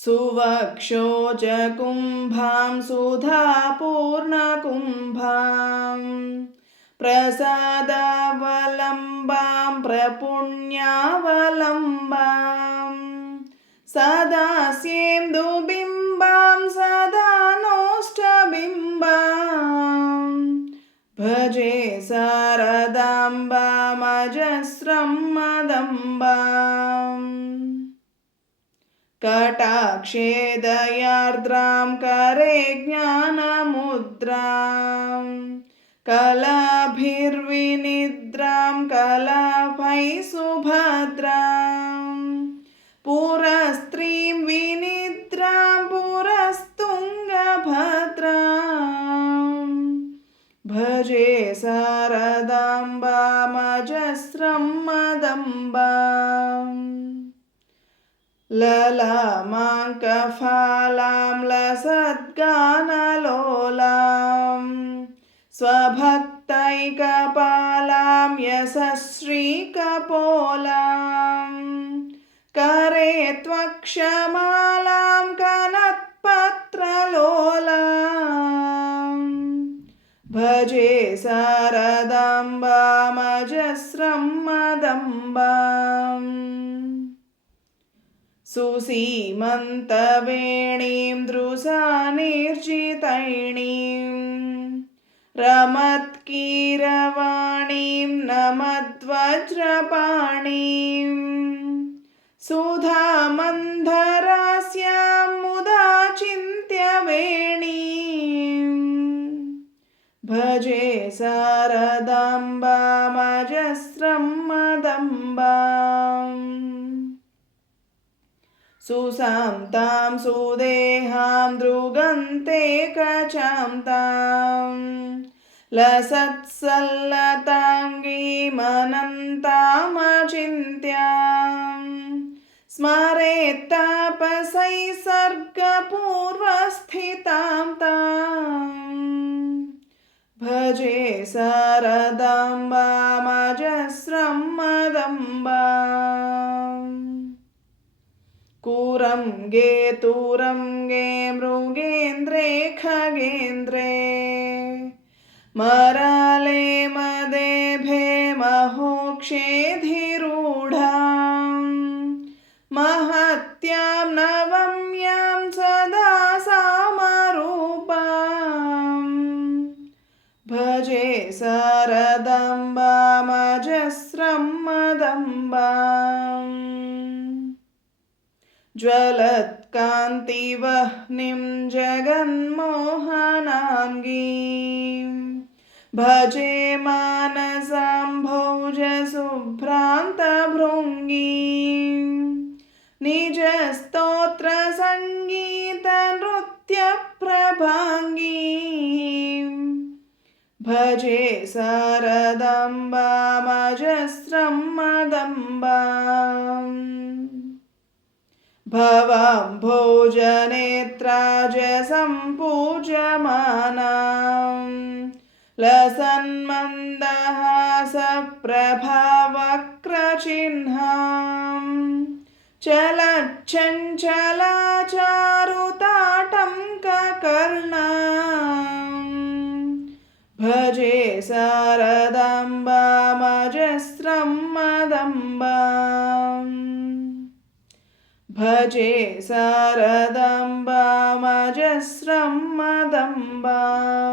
सुवक्षोजकुम्भां सुधापूर्णकुम्भां प्रसादावलम्बां प्रपुण्यावलम्बां सदा सेन्दुबिम्बां सदा नोष्टबिम्बां भजे शारदाम्बामजस्रं मदम्बाम् कटाक्षे दयार्द्रां करे ज्ञानमुद्रां। कलाभिर्विनिद्रां कलाभै सुभद्रां। पुरस्त्रीं विनिद्रां पुरस्तुङ्गभद्रां। भजे शारदाम्बामजस्रं मदम्बाम् ललामाङ्कफालां लसद्गानलोलां स्वभक्तैकपालां यशश्रीकपोलां करे त्वक्षमालां कनत्पत्रलोलां भजे शारदाम्बामजस्रं मदम्बाम् सुसीमन्तवेणीं दृशानिर्जितैणीं रमत्कीरवाणीं नमद्वज्रपाणीं। सुधामन्धरास्यां मुदा चिन्त्यवेणीं। भजे शारदाम्बामजस्रं मदम्बाम् सुसां तां सुदेहां दृगन्ते कचां तां लसत्सल्लताङ्गीमनन्तामचिन्त्यां स्मरेत्तापसै सर्गपूर्वस्थितां तां। भजे शारदाम्बामजस्रं मदम्बाम् कुरङ्गे तुरङ्गे मृगेन्द्रे खगेन्द्रे मराले मदेभे महोक्षेधिरूढां महत्यां नवम्यां सदा सामरूपां। भजे शारदम्बामजस्रं मदम्बाम् ज्वलत्कान्तिवह्निं जगन्मोहनाङ्गीं। भजे मानसाम्भोजशुभ्रान्तभृङ्गीं निजस्तोत्रसङ्गीतनृत्यप्रभाङ्गीं भजे शारदाम्बामजस्रं मदम्बाम् भवां भोजनेत्राजसम्पूजमानां लसन्मन्दहासप्रभावक्रचिह्नां चलच्छञ्चलाचारुताटङ्ककर्णां भजे शारदाम्बामजस्रं मदम्बाम् भजे शारदाम्बामजस्रं मदम्बाम्